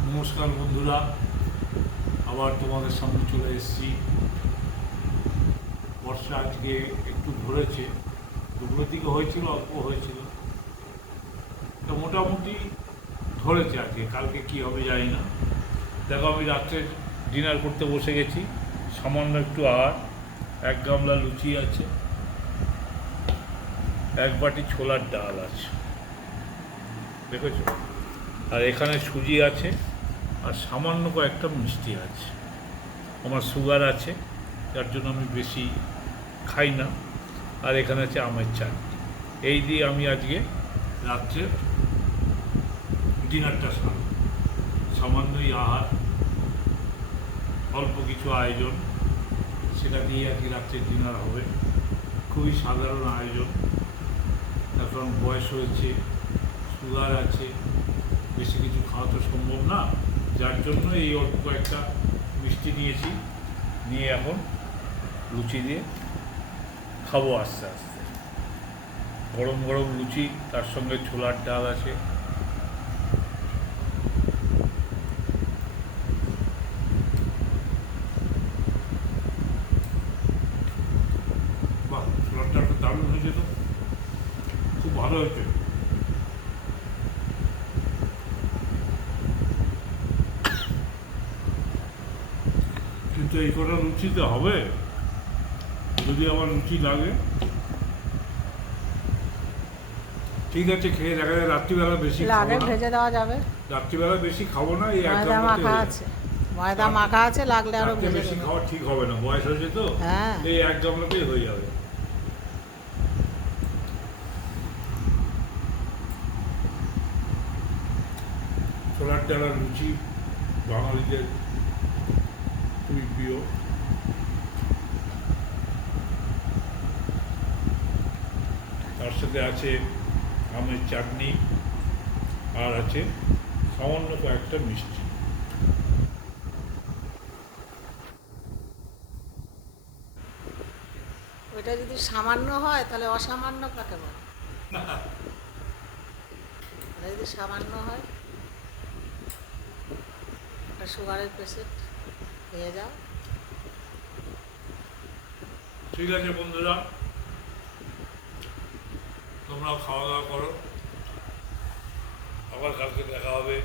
নমস্কার বন্ধুরা, আবার তোমাদের সামনে চলে এসেছি। বর্ষা আজকে একটু ধরেছে, দুপুরের দিকে হয়েছিল, অল্প হয়েছিল। তো মোটামুটি ধরেছে আজকে, কালকে কি হবে জানি না। দেখো, আমি রাত্রে ডিনার করতে বসে গেছি, সামান্য একটু আর এক গামলা লুচি আছে, এক বাটি ছোলার ডাল আছে। দেখেছ? আর এখানে সুজি আছে, আর সামান্য কয়েকটা মিষ্টি আছে। আমার সুগার আছে, যার জন্য আমি বেশি খাই না। আর এখানে আছে আমের চাটনি। এই দিয়ে আমি আজকে রাত্রে ডিনারটা সার সামান্যই আহার, অল্প কিছু আয়োজন, সেটা দিয়ে আর কি রাত্রে ডিনার হবে। খুবই সাধারণ আয়োজন। তার কারণ বয়স হয়েছে, সুগার আছে বেশি কিছু খাওয়া তো সম্ভব না। যার জন্য এই অল্প কয়েকটা মিষ্টি নিয়েছি। নিয়ে এখন লুচি দিয়ে খাব আস্তে আস্তে। গরম গরম লুচি, তার সঙ্গে ছোলার ডাল আছে। বাহ, ছোলার ডালটা দারুণ হয়েছে তো। খুব ভালো হয়েছে। কিন্তু এই কটা লুচিতে হবে? যদি আমার লুচি লাগে। ঠিক আছে খেয়ে দেখা যায় রাত্রিবেলা বেশি লাগে ভেজে দেওয়া যাবে। রাত্রিবেলা বেশি খাব না এই এক ময়দা মাখা আছে। ময়দা মাখা আছে লাগলে আরও ভেজে বেশি খাওয়া ঠিক হবে না বয়স হয়েছে তো। হ্যাঁ। এই এক গামলাতেই হয়ে যাবে। ছোলার ডাল আর লুচি বাঙালিদের খুবই প্রিয় তার সাথে আছে আমের চাটনি আর আছে সামান্য কয়েকটা মিষ্টি। ওইটা যদি সামান্য হয়, তাহলে অসামান্য কাকে বলে? যদি সামান্য হয়, একটা সুগারের পেশেন্ট। খেয়ে যাও। ঠিক আছে বন্ধুরা তোমরাও খাওয়া দাওয়া করো। আবার কালকে দেখা হবে।